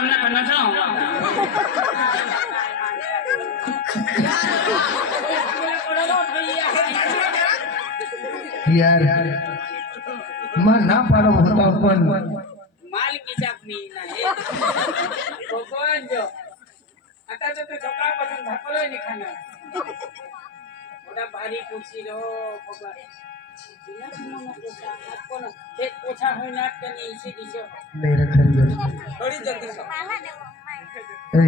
आमना करना था यार मैं ना पाडो होता पण माल किशात नाही नाही कोण जो आता तो सकाळपासून धाकलोय नाही खाणार थोडा भारी कुशी रो बाबा तिला तुम्हाला पोछा कोण एक पोछा होईना त्यांनी इसे दिसो नहीं रखन दे थोड़ी जल्दी से ए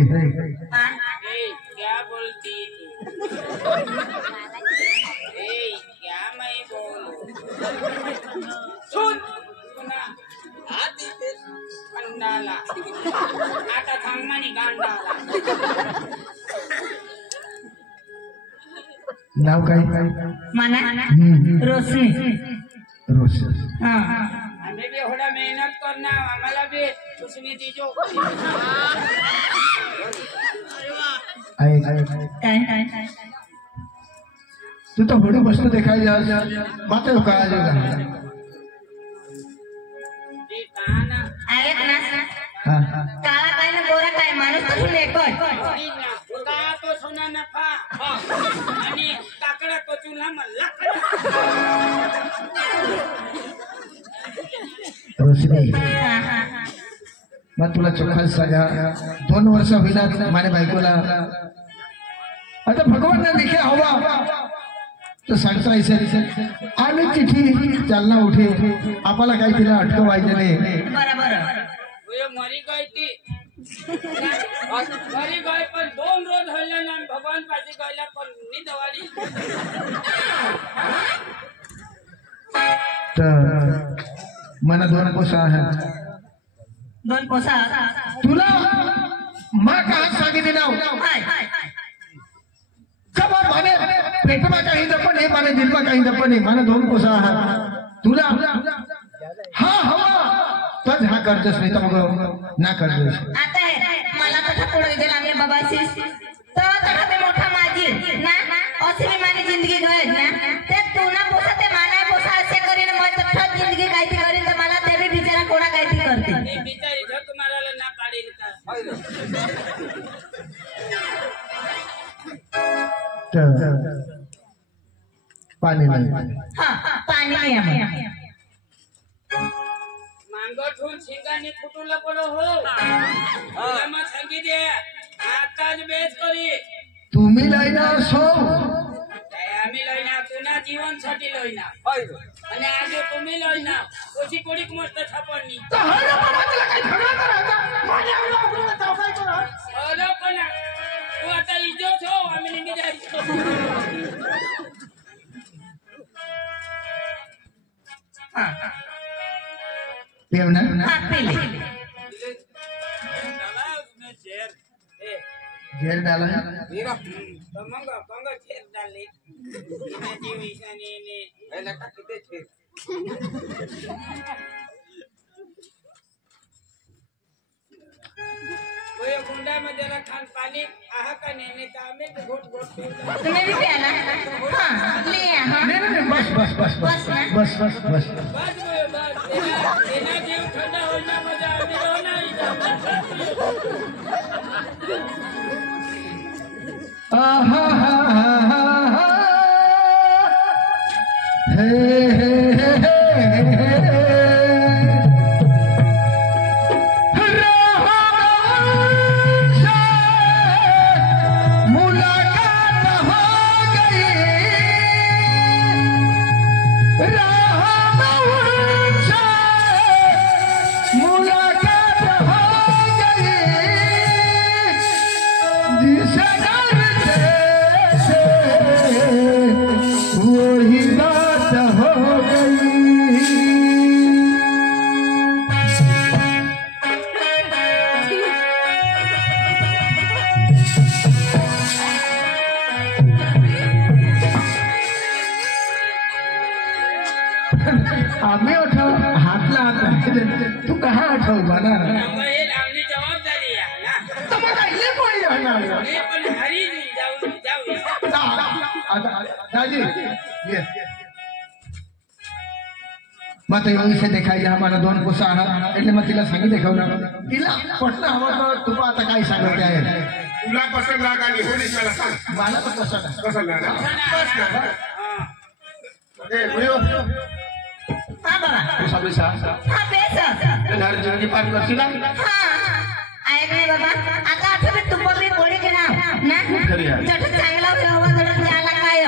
क्या बोलती तू क्या मैं बोलूं सुन सुना आती ते अंडाला आता थांगमानी गांडाला नाव काय मना रोशनी रोशन हां हमें भी थोड़ा मेहनत करना हमारा भी उसमें दीजो आई काय तू तो बड़ी वस्तु दिखाई जा माते का आ जाएगा जी काना आहेत ना हां काळा काय ना गोरा काय माणूस तर एकच जी ना का तो सोना नफा आणि काकडा तो चुना मला रोशनी हां मैं तुला चोखा सगा 2 वर्ष होईना माने बायकोला आता भगवान ने लिखे हवा तो सांगता ऐसे आम्ही चिठी चालना उठे आपल्याला काही तिला अटकवायचे नाही बरोबर वो मरी गई थी मरी गई पर 2 रोज होले ना भगवान पासी गईला पण नी दवाली तर मला 2 पोसा आहे दोन पोसा तुला मा का सांगितले नाव कबा माने पेटमा काही दपण हे माने दिलमा काही दपण हे माने 2 पोसा आहे तुला हा हवा तर हा करतस नाही तर मग ना करतस आता है मला कथा कोणी दिला आम्ही बाबाशी तो तडा पे मोठा माझी ना अशी मी मानी जिंदगी गय ना ते तू ना पोसा ते माना पोसा असे करीन मग तर जिंदगी काय ती करीन तर मला ते बी बिचारा कोणा काय ती करते नी बिचारी झक मारायला ना काढील का पाणी नाही हां पाणी नाही आहे मांगो ठून शिंगानी फुटूला पडो हो मग सांगितले आताच बेस करी तुम्ही लाईना असो आम्ही लयना तुना जीवन साठी लयना आणि आज तुम्ही लयना कशी कोडी मस्त छापडणी अरे पण तू आता इजो छो आम्ही निघी जायचो पेवना हां पेले जेल डाला पंगा छेद डाले जीव ईशानी ने पहले का किते छेद कोई गुंडा में जरा खान पानी आहा का नेने का में घोट घोट तुम्ही बी प्याला हां ले हां नहीं बस बस बस बस बस बस बस बस तेना जीव ठंडा होना मजा आवे रोना आहा हा हा हे हे आम्ही आठव हातला हात तू कहा आठव मला हे आपली जबाबदारी आहे ना तर मग काय पाहिजे हे पण हरी जाऊ दाजी ये मग ते देखायला हमारा 2 कोसा એટલે मग तिला सांगी देखावणार तिला पटलं हवं तर तू आता काय सांगते आहे तुला पसंत लागा आणि होली मला सांग मला तर पसंत पसंत लागा हाँ बाबा तू सब सा हाँ बेस घर जिंदगी पार करशील हाँ ऐक नाही बाबा आता आठवत तू पण गोळी के नाव ना जट चांगला हवा जट त्याला काय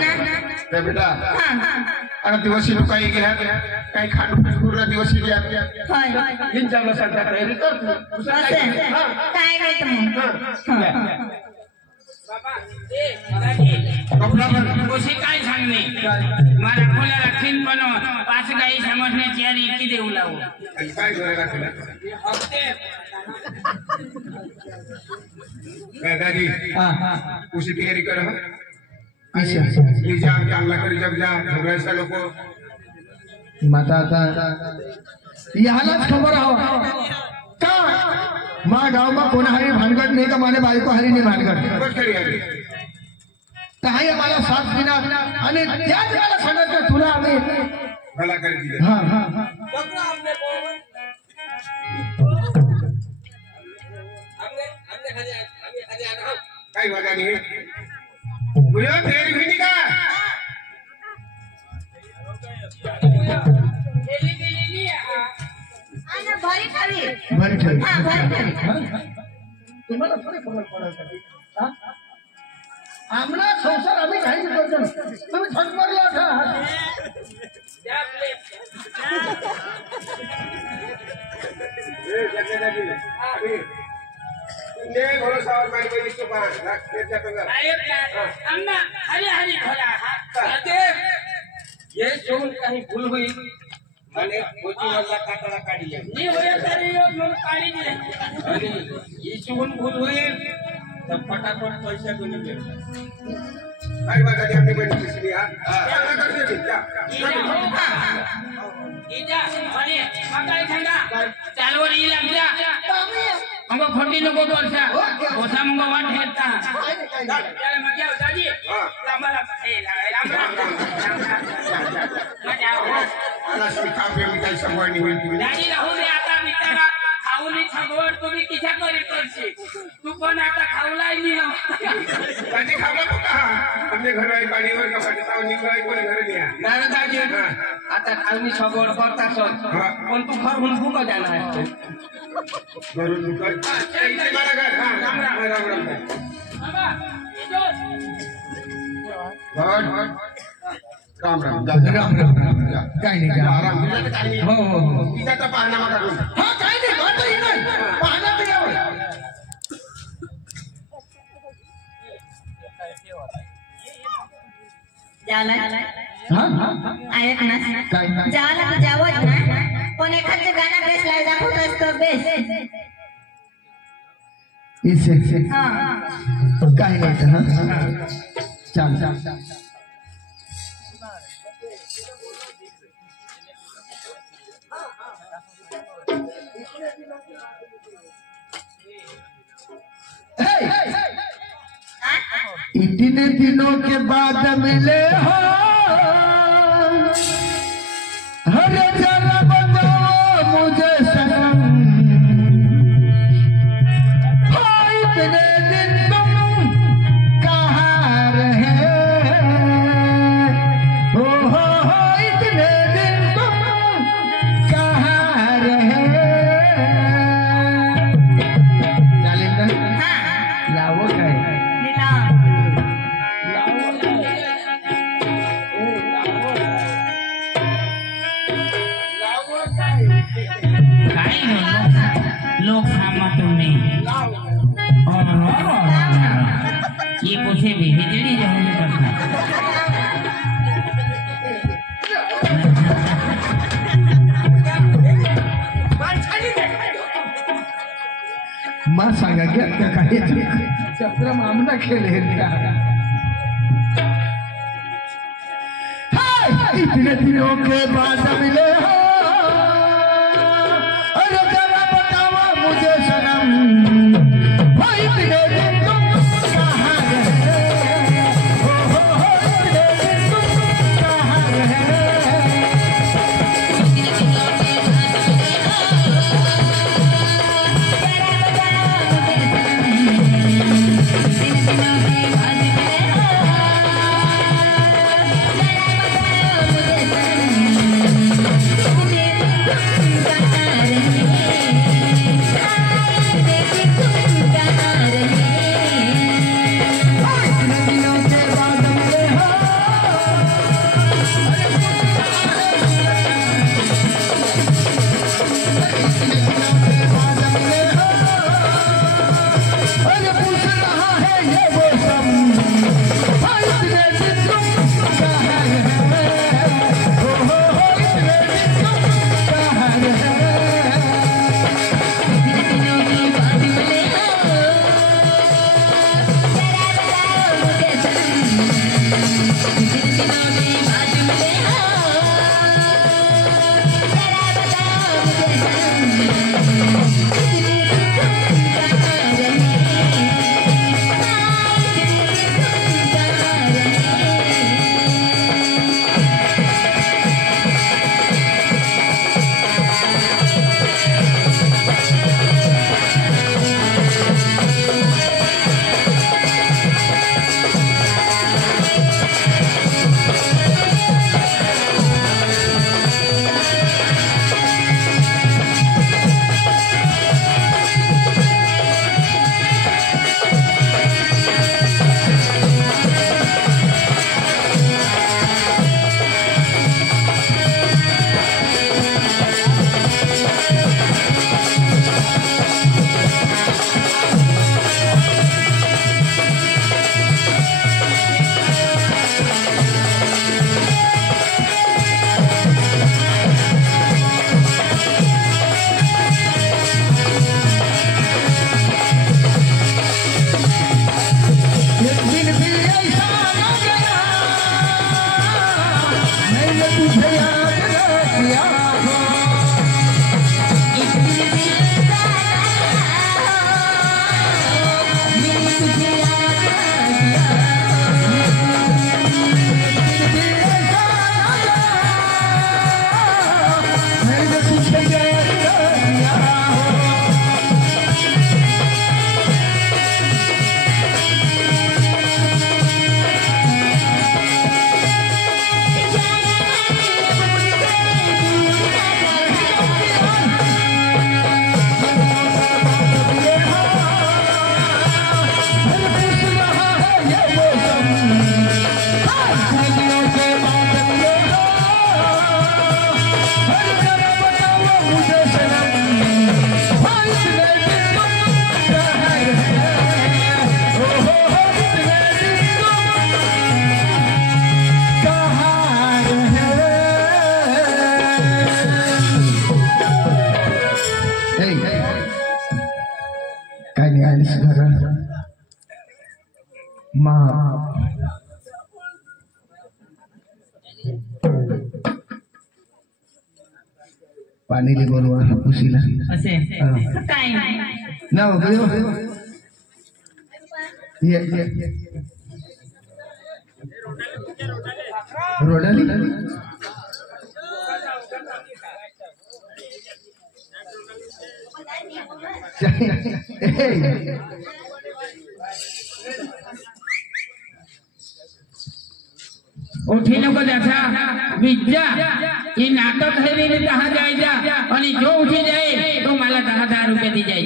ना ते बेटा हाँ आणि दिवशी तू काही घ्या काही खाणू पूर्ण दिवशी घ्या होय इन चांगला सांगता तयारी कर तू असं काय नाही तर मग बाबा ए दादी कपडा पण कोशी काय सांगणे मला खोल्याला खिन बनव 5 गाई समजणे चारी की देऊ लावू काय करायला तुला हप्ते काय दादी हां उशी तयारी कर हा अच्छा मी जाम चांगला करी जग जा घबरायचा लोक माता आता यालाच खबर हवा का मा गाव मा कोणा हरी भानगड नाही का माने बायको हरी नाही भानगड बस खरी आहे तर हाय आम्हाला साथ दिला आणि त्याच मला सांगत का तुला आम्ही भला करी दिले हां हां बघू आपले बोल हमने खाली आना काय मजा नाही तुला तयारी होईनी का गेली गेलेली आणि भरी खावी बरी ठेव हाँ भरी खावी तुम्हाला थोडी खबर पडत हा आमना संसार आम्ही काही करतो तुम्ही छट मारला का त्या आपले ए जगने दादी अरे ने भरोसा और मारी कोई इसको पान रख तेजा तंगा ऐक ना अम्मा हरी हरी भला आते ये जोन काही भूल हुई माने कोची वाला काटला काढी मी होया तरी मग काढी दिले आणि ही जोन भूल हुई तर फटाफट पैसे घेऊन ये काय बागा दे हमने बनी किसी हा चांगला कर दे जा इजा आणि मग काय सांगा चालवर येईल आमच्या मग खोटी नको बोलसा ओसा मग वाट घेता चल मग जाऊ दादी आम्हाला राम राम मजा आला शिका पे मी काही संभाळणी होईल तुम्ही दादी राहू दे आता बिचारा खाऊनी छगवड तुम्ही किशा करी करशी तू पण आता खाऊलाय नाही दादी खावा का हमने घर आई पाणीवर का फटताव निघाय कोणी घरी नाही नाही दादी आता खाऊनी छगवड करतास पण तू घरून भूक जाणार घरून दुकान इथे मला घर हा राम राम राम राम बाबा इजो भगवान राम राम जा राम राम राम काय नाही जा, आराम तुझ्या तर काही हो नाही हो हो तिचा तर पाहणा मग काढून हा काय नाही आता येणार पाहणार तर यावं जाला हां हां ऐक ना काय नाही जाला तर जावंच ना पण एखादं गाणं बेस लाय दाखवत असतं बेस इसे हाँ काय नाही तर हां चाल चाल इतने दिनों के बाद मिले हो हर जरा बताओ मुझे सनम हो इतने दिन तुम कहाँ रहे हो इतने दिन तुम कहाँ रहे चालेल ना हाँ लावो काय नीला काय लोग खामा तुम्ही ये पूछे भी हिजड़ी जाऊंगे करना मां सांगा की आता काही चक्र मामना खेळे इतने दिनों के बाद मिले हो अरे जरा बताओ मुझे सनम हो इतने दिन तुम कहाँ रहे हो इतने दिन तुम कहाँ रहे काय नाही आलीस घर मा पाणी ले बोलवा उशीला असे हा. काय नाही ना ये रोडाली उठी नको त्याचा विद्या ही नाटक है रे 10 जायचा आणि जो उठी जाए तो मला 10,000 रुपये दी जाय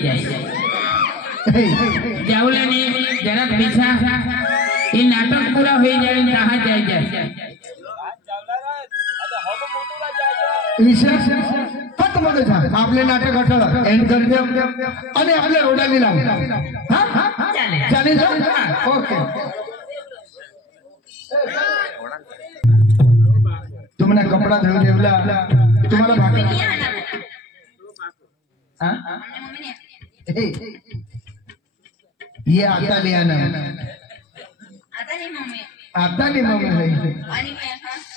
जाऊला ने जरा पीछा ये नाटक पूरा हो जाए 10 जायचा मध्ये आपले नाटक अठरा एंड कर देऊ आणि आपल्या रोडाली लावू हा चालेल ओके तुम्हाला कपडा धुवून ठेवला तुम्हाला भाकर ये आता लिया ना आता नहीं मम्मी नहीं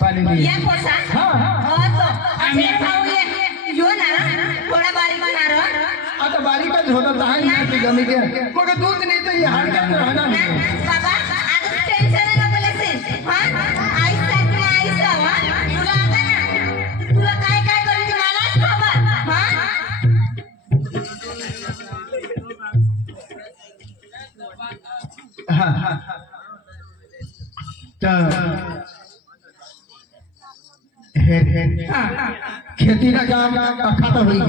पानी नहीं या कोसा हो तो असे खाऊ ये जो ना थोडा बारीक बनार आता बारीकच होता तहान नाही गमी के मग दूध नाही तर हाड का राहणार नाही बाबा आता टेन्शन नको लेसे हां आई सारखी आई सावा तुला आता ना तुला काय काय करायचं मलाच खबर हां हां खेती का काम खाता हुई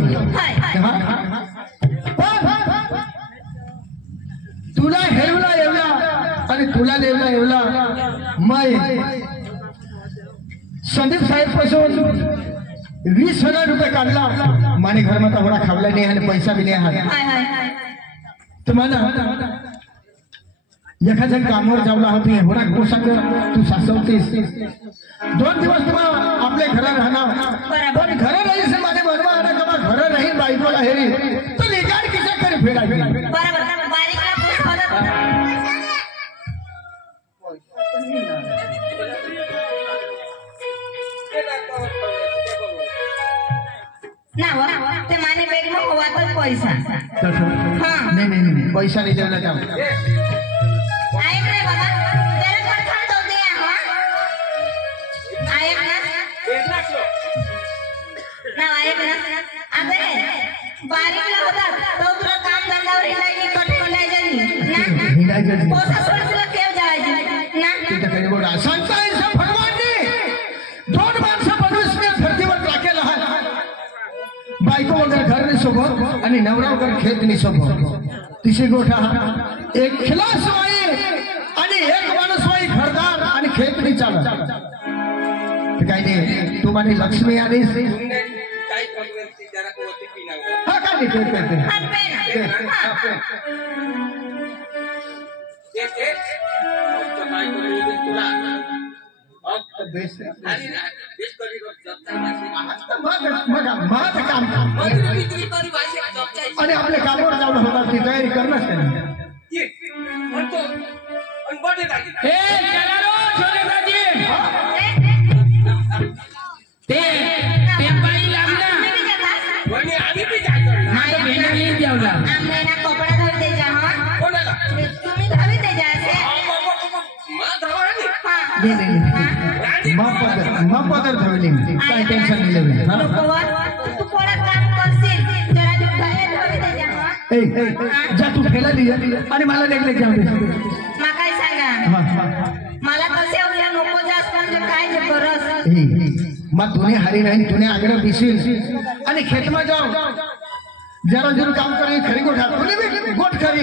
तुला हेवला एवला आणि तुला लेवला एवला मैं संदीप साहेब पासून 20,000 रुपये काढला माने घर मध्ये थोडा खावला नाही आणि पैसा बी नाही आहे तुम्हाला एखाद्या कामावर जावला होती एवढा गोसाक तू सासवतेस 2 दिवस तुम्हाला आपल्या घरात राहणार पण घर नाही से माझे बनवा आना कमा घर नाही बायकोला हेरी तो निकाल किसा कर फेडा बरोबर बारीकला पुष्पा ना ते माने बेग में होवा तो पैसा हां नहीं पैसा नहीं देवला जाओ ऐक रे बाबा त्याला पण खातो दे हां ऐक ना ऐक ना अबे बारीकला होता तो तुला काम धंदावर हिंडायची कट हिंडायची ना हिंडायची पोसा सोडला केव जायची ना तिथे काही बोला सांगता ऐसा भगवान ने 2 माणसं परमेश्वर धरतीवर टाकेल बायको वगैरे घर नाही सोबत आणि नवरा वगैरे खेत नाही सोबत तिसरी गोठा एक खिलास वाई आणि एक माणूस वाई घरदार आणि खेत नाही चालत काही नाही तू माझी लक्ष्मी आलीस हा काय आणि आपल्या कामावर जाऊन होता ती तयारी करणंच कपडा धरते जा तुम्ही धरते जा मापादर धरली काय टेन्शन नाही लेवे तू कोणा काम करशील जरा तू बाहेर धरते जा जा तू फेला लिया आणि मला लेगले जाऊ दे मला काय सांगा मला कसे उद्या नको जास्त म्हणजे काय जे करस मग तुने हरी नाही तुने आग्रह दिशील आणि खेतमा जाओ जरा जरूर काम करे खरी गोठा तुने भी गोठ करी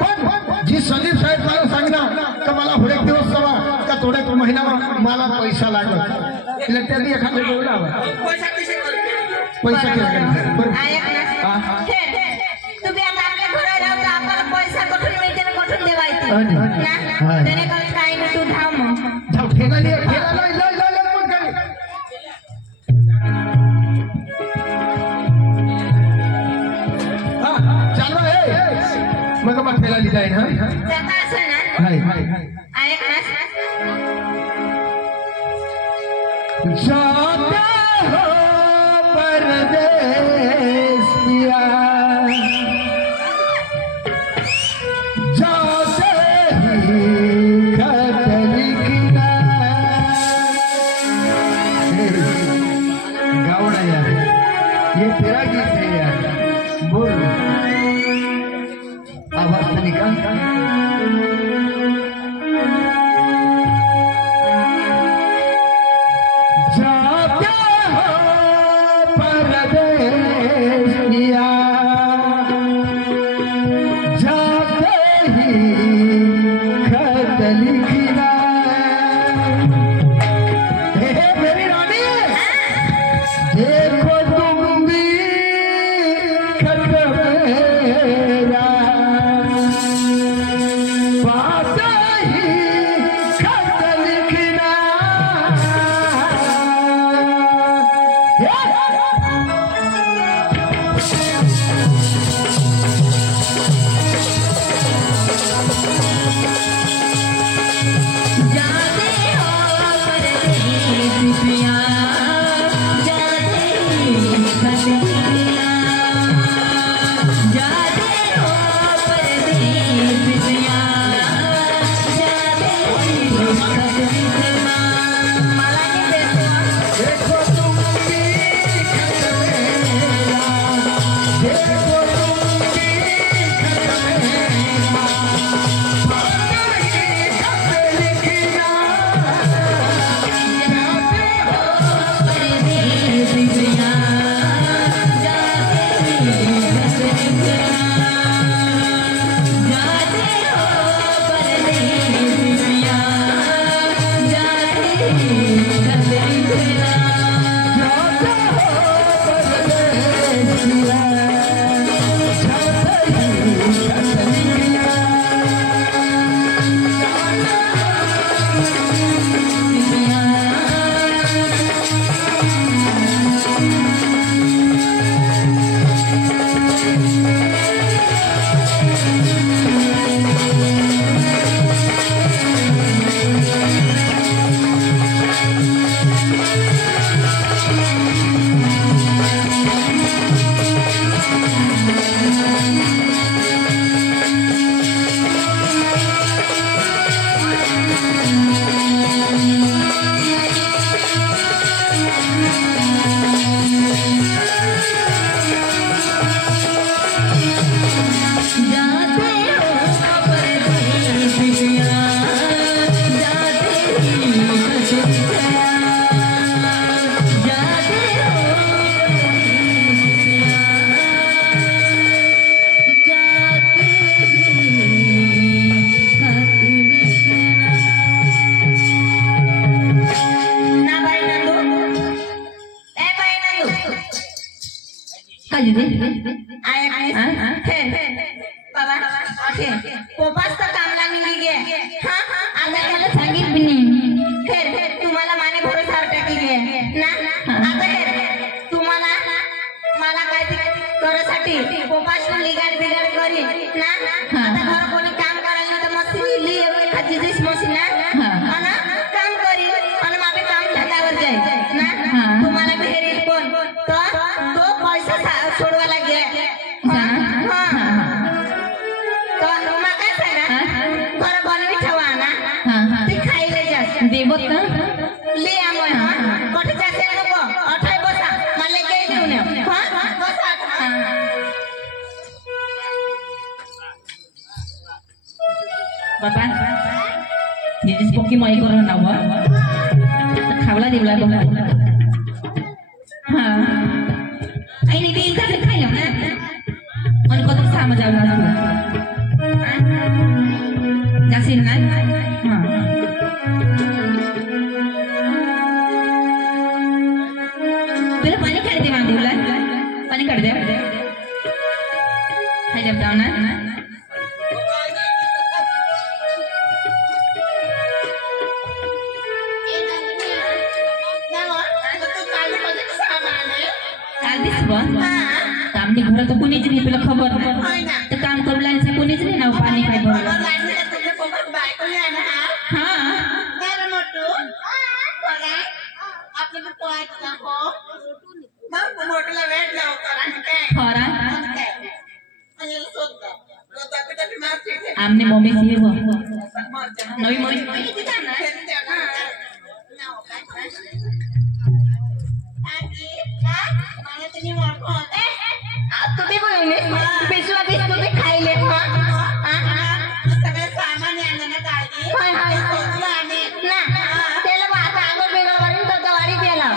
पण जी संदीप साहेब मला सांगणार का मला एक दिवस सवा का थोड्या महिना मला पैसा लागला એટલે त्यांनी एखादं बोलावं पैसा तुम्ही आता आपल्या घरात राहता आपल्याला पैसा कुठून मिळते आणि कुठून देवायचे ना त्याने काय नाही तू धाव मग धाव ठेला लय पण करे चालवा हे मग माथेला जाईन हा जाता असेल ना हाय ऐक ना जाता हो परदेस पिया जाते ही खत लिखना गावड़ा यार ये तेरा गीत है यार बोल आवाज तो निकाल पोपास तर कामला निघी गे हा आता मला सांगित बिनी खेर तुम्हाला माने भरोसा टाकी गे ना आता खेर तुम्हाला मला काय करासाठी पोपास लिगाड बिगाड करी ना आता घर कोणी काम करायला तर मशीन ली एखादी दिस मशीन ना काम करी आणि मागे काम धंद्यावर जाय ना तुम्हाला भेटेल कोण तो पैसा सोडवायला गे देवत ना ले आमोय कोठे जाते नको अठाय बसा मला काय घेऊन ये बसा बाबा दीदी पोकी माई करो ना वो खावला दिवला तो हां आई ने बिल का खाया ना मन को तो समझ आवला जासिन ना हां पानी काढ दे मांडीला पाणी काढ दे हाय जब जाऊ ना काल दिस बस कामनी घर तर कोणीच नाही तुला खबर तर काम करू लागले कोणीच नाही आमने मम्मी सी वो नवी मम्मी तुम्ही बोलले पिशवा तुम्ही खायले सगळे सामान आणलं ना काळजी ना त्याला आता आंघोळ बिघोळ करून तो दवारी द्यायला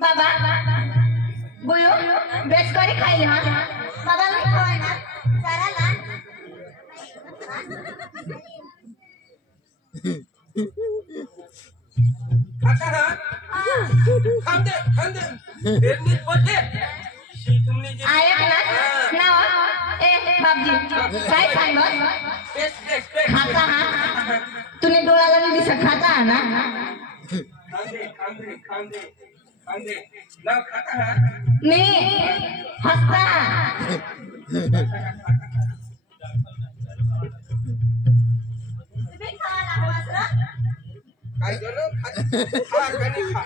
बाबा बुयो बेस करी खायले बाबा मी खावाय ना जरा ना बाबजी काय सांग खाता हा तुने डोळ्याला नाही दिसत खाता ना मी हसता काय झालं खा कणी खा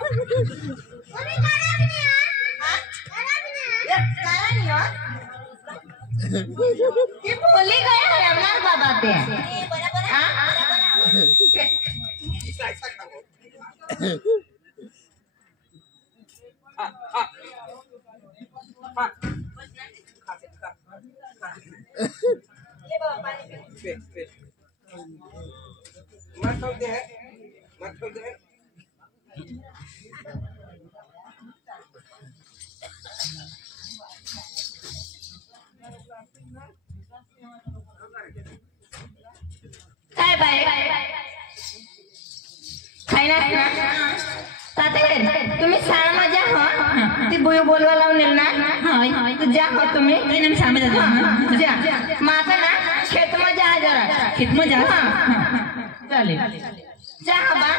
ये बोली गया रमणार बाबा ते मत होते हैं मत होते हैं काय बाय खायला ताते तुम्ही शाळा जा हो ती बुयो बोलवा लावून ना तू जा हो तुम्ही शाम में जा माता ना खेत में जा जरा खेत में जा चले जा बा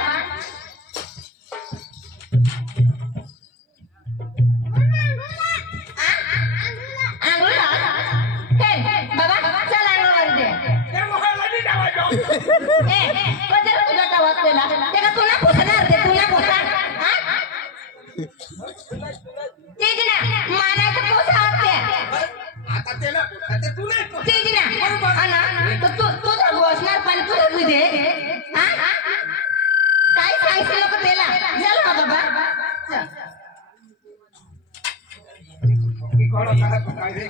बाबा चल अंगणवाडी दे तू ना पुसणार ते तू ना पुसा तेज ना मानायचं पोसा असते आता त्याला आता तू नाही तेज ना अना तू तर बसणार पण तू दे काय सांगशील नको त्याला चल ना बाबा कोण होता तो काय रे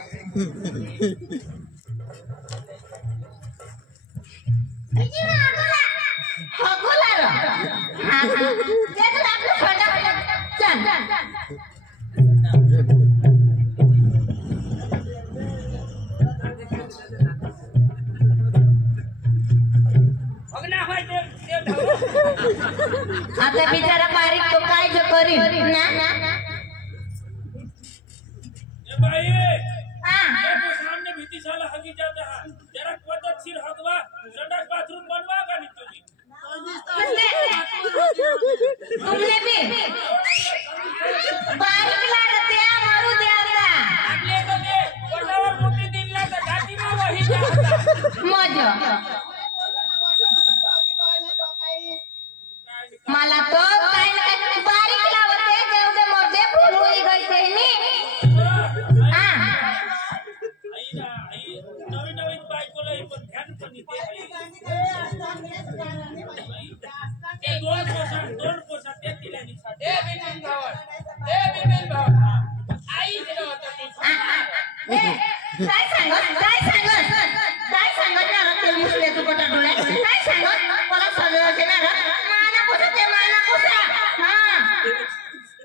आता बिचारा बारीक तो काय जो करीन ना सामने भीती साला हगी जाता है जरा पद्धतशीर हगवा संडास बाथरूम बनवा का नहीं तुमने भी बारीक लागते मारू दे आता आपले बघे कोणावर मोठी दिला तर घाटी में वही जाता मजा मला तो काय ना काय बारीक लावते तेवढे मोठे फुलून गईते नी नवीन नवीन बायकोला हे पण ध्यान पण येते ते दोन पोसा ते दिल्याने ए बिपिन भाऊ आई दिलं होतं काय सांगत ना ते मुसले तू कोटा डोळ्यात काय सांगत मला सजवायचे ना माना पोसा ते माना पोसा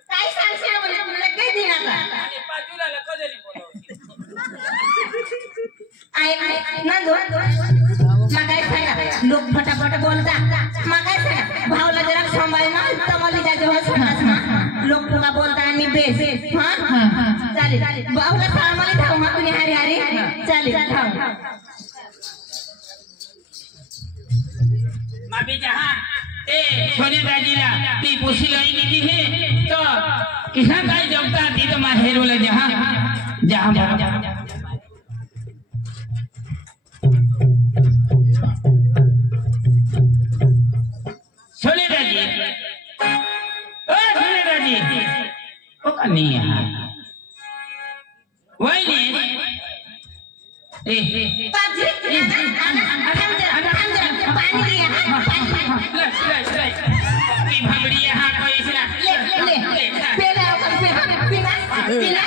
काय सांगशील म्हणजे तुला काही दिना आणि बाजूला कजरी बोलव आई ना दोन मगाय सांगा लोक फटाफट बोलता मगाय सांगा भावला जरा सांभाळ ना तमली जाते हो लोक तुला बोलता आणि बेस चालेल भावला सांभाळ धाव हा तुम्ही हरी हरी चालेल धाव माफी जहां ते सोने दाजीला ती पुसी गई नीति है तो किसान काय जबता ती तो माहेरोला जहां जहां कोणी वहिनी बापजी पाणी दे भागड़ी यहाँ कोई ले पेला पिना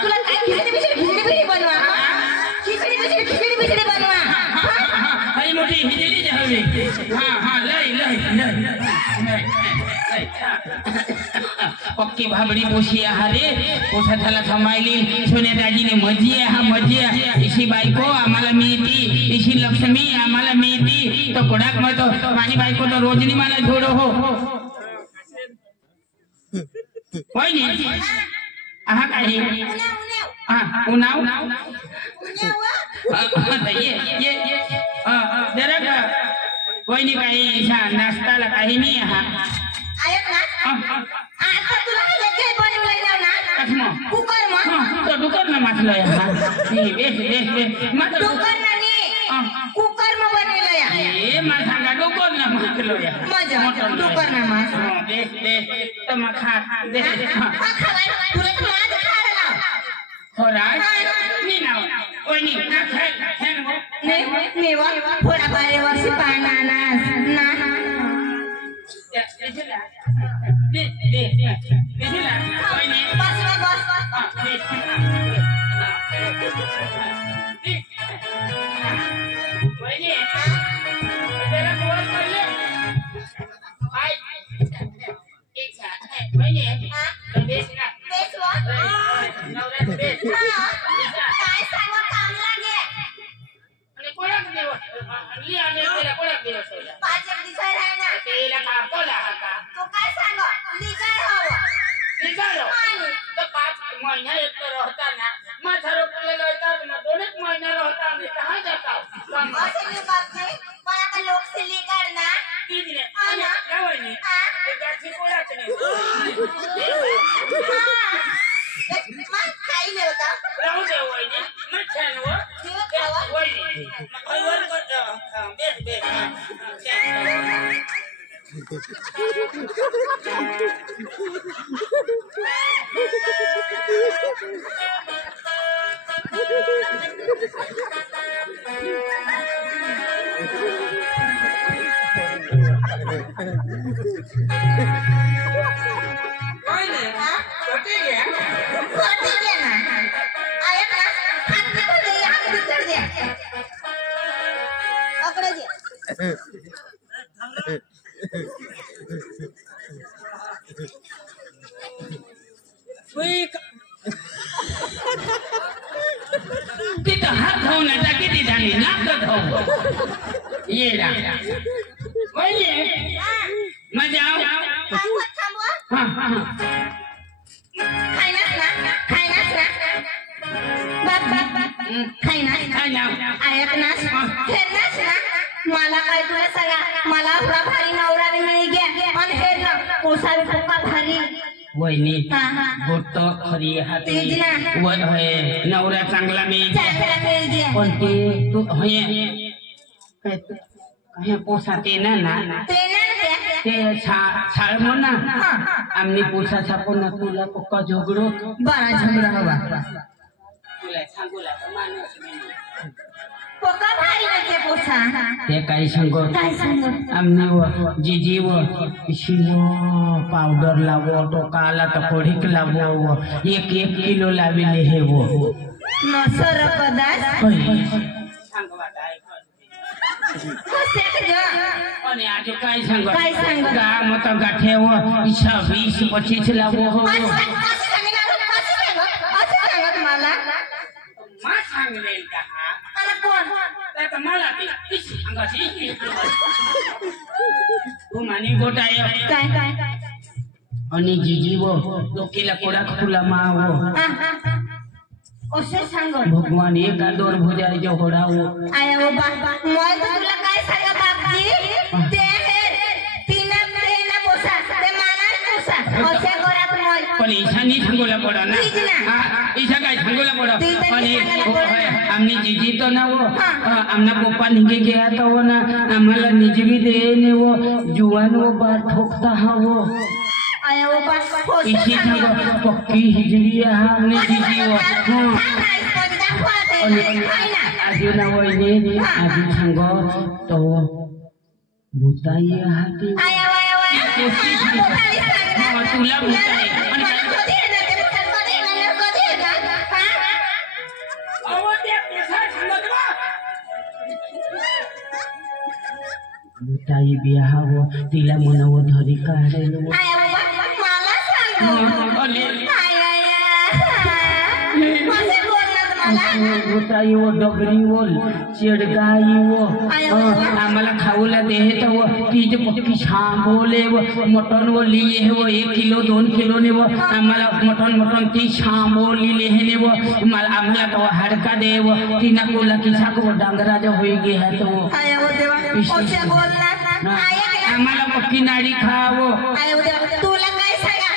तुला काय खिचडी बनवा खिचडी बनवा भाई मोठी हिजड़ी जावे हां लई पक्की भाबड़ी पोशी आहारे पोसा झाला समायली सोन्या दाजीने मजी इशी बायको आम्हाला मिळती इशी लक्ष्मी आम्हाला मिळती तो कोणाक मत माझी बायको तो रोजनी मला जोडो हो होय नी आहा काय उन्हाव ये जरा का वहिनी काही नाश्ताला काही नाही हा ऐक ना आता तुला लेके बनवलंय ना कसमा कुकर तो दुकर ना मातलंय हा बेस मत कुकर नाही कुकर म बनवलंय ए मा सांगा दुकर ना मातलंय मजा कुकर ना मा बेस तो मा खा दे खावाय तुला तर माझ खायला लाव होराय नी नाव वहिनी ना खाय ने वा थोडा बारे वर्षी पाना ना तिथं हात धावून किती झाली नाक धाव ये मजा मला काय तुला सांगा मला एवढा भारी नवरा मिळी घ्या आणि हे ना पोसावी पप्पा भारी वहिनी गोट खरी हाती वन होय नवरा चांगला मी पण ते तू होय काय पोसा ते ना ते छाळ म्हणा आम्ही पोसा छापून तुला पक्का झगडो बरा झगडा हवा तुला सांगू लागतो माणूस पक्का भारी नसते पोसा ते काही सांगो आम्ही जीजी व शिव पावडर लावो टोकाला तर कोढीक लावो 1 किलो लाविले हे वो नसर पदार्थ आज काय सांगो गा मत गाठे व 20-25 लावो हो मला सांगले का मला तू मानी गोटाय काय आणि जीजी वो डोकीला कोडा खुला मावो असे सांग भगवान एका 2 भुजा जो होडावो आया वो बाबा मोय तुला काय सांगा बापजी ते तीन पोसा ते मानास पोसा असे करत मोय पण ईशानी सांगोला पडा ना ईशा काय सांगोला पडा आणि आमनी जीजी तो ना वो आमना पप्पा निघे गया तो ना आम्हाला निजवी देने वो जुवान वो बार ठोकता हा वो आया वो बात इसी जगह पक्की हिजरी हमने हिजरी वो आजू ना वो ini आजू संगो तो भूताई हाथी आया तुला भूताई भूताई बियाह हो तिला मनव धरी काढेल भूताई वो डगरी वो चिड़गाई वो आम्हाला खाऊला देत वो तीज पक्की बोले वो मटन वो लिए है वो 1 किलो 2 किलो ने वो आम्हाला मटन ती बोली लेहने वो आम्हाला तो हड़का दे वो तीना कोला किसा को डांगरा जो होई गे है तो आम्हाला पक्की नाडी खावो तुला काय सांगा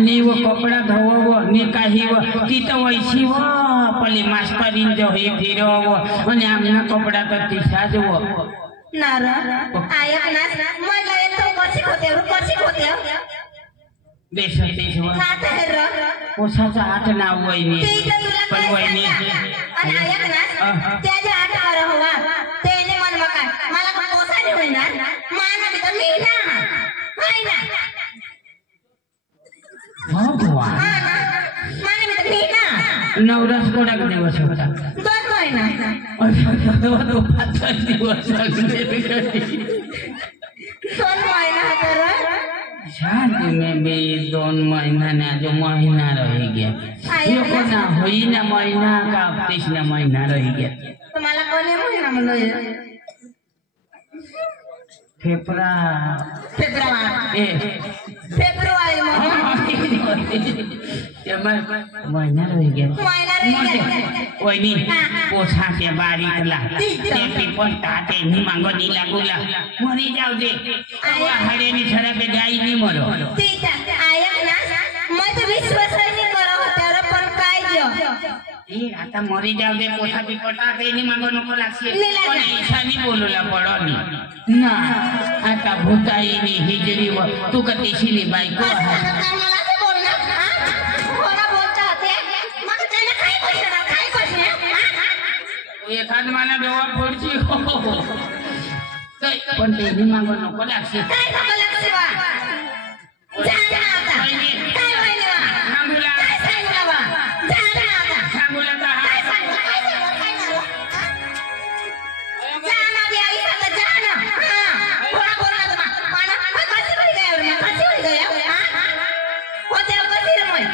नी वो कपड़ा धोवो नी काही वो ती तो वैसी वो पले मास्टरीन जो है फिर वो आणि आमना कपड़ा तो तिसा जो नारा आया ना मला येतो कशी होते देश वो नात हेर पोसाचा हात ना वहिनी पण वहिनी आणि आया ना त्याच्या हात कर हवा तेने मन मका मला पोसा नाही होणार मान मी तर मी ना हाय ना भगवान मान मी तर मी ना नवरास कोडा दिवस होता 2 महिना तो 5 दिवस लागले 2 महिना कर शादी में भी 2 महीना ना जो महीना रह गया ये को ना होई ना महीना का 30 ना महीना रह गया तुम्हाला कोणी महिना म्हणलो फेब्रुवारी महीना रह गया वही पोछा के बारीक ला ते पीपल ताते नहीं मांगो नहीं लागूला मरी जाओ दे हरे नी छड़ा पे गाय नहीं मरो ठीक है आया ना मैं तो विश्वास नहीं करो तेरा पण काय जो ए आता मरी जाओ दे पोछा पीपल ताते नहीं मांगो नको लागसे पण ऐसा नहीं बोलूला पड़ो नी ना आता भूताई नी हिजरी व तू कतीशीली बायको मला ते बोलना कोणा बोलता ते मग त्याने काय बोलणार एखाद माना देवा पडची पण ते मागो नको लागसे काय लागते बा जा आता काय होईल बा सांगूला काय सांगला बा जा आता सांगूला का काय जा ना दे आई आता जा ना कोणा बोलणार तुम्हाला पाना कशी होई गया कशी होई गया होते कशी रे मोय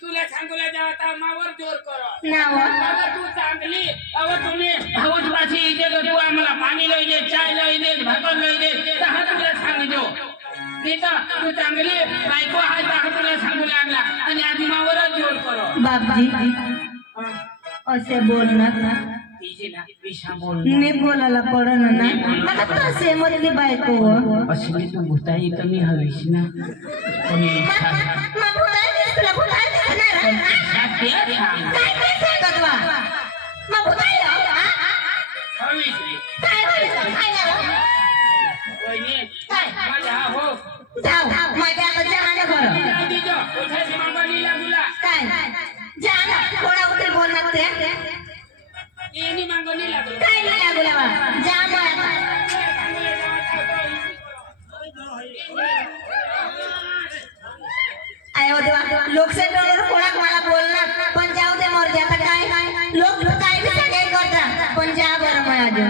तुला सांगूला जाता मावर जोर करो नाव तू चांगली अव तुम्ही भाऊच पाशी इथे तू आम्हाला पाणी लई दे चाय लई दे भाकर लई दे तहा तुला सांगजो नीता तू चांगली बायको हाय तहा तुला सांगू लागला आणि आधी मावरच जोर करो बापजी असे बोलणार तिची ना विषा बोल मी बोलायला पडन ना मला तसे मधली बायको असली तू भूताई कमी हवीस ना कोणी मग भुताई तुला भुताई दिसणार काय सांगत वा मग भुताई हवीस काय बोलतो काय वहिनी माझा हो जाऊ माझ्या आता जाणं बरं दीजो उठायची मागणी लागला काय जाणं कोणा उतर बोलणार ते येनी मागणी लागला काय नाही लागला बा जा मग आयो देवा लोकसेवेवर कोणाक मला बोलणार पण जाऊ दे मोर आता काय लोक काय बी सगळे करतात पण जा बरं माझ्या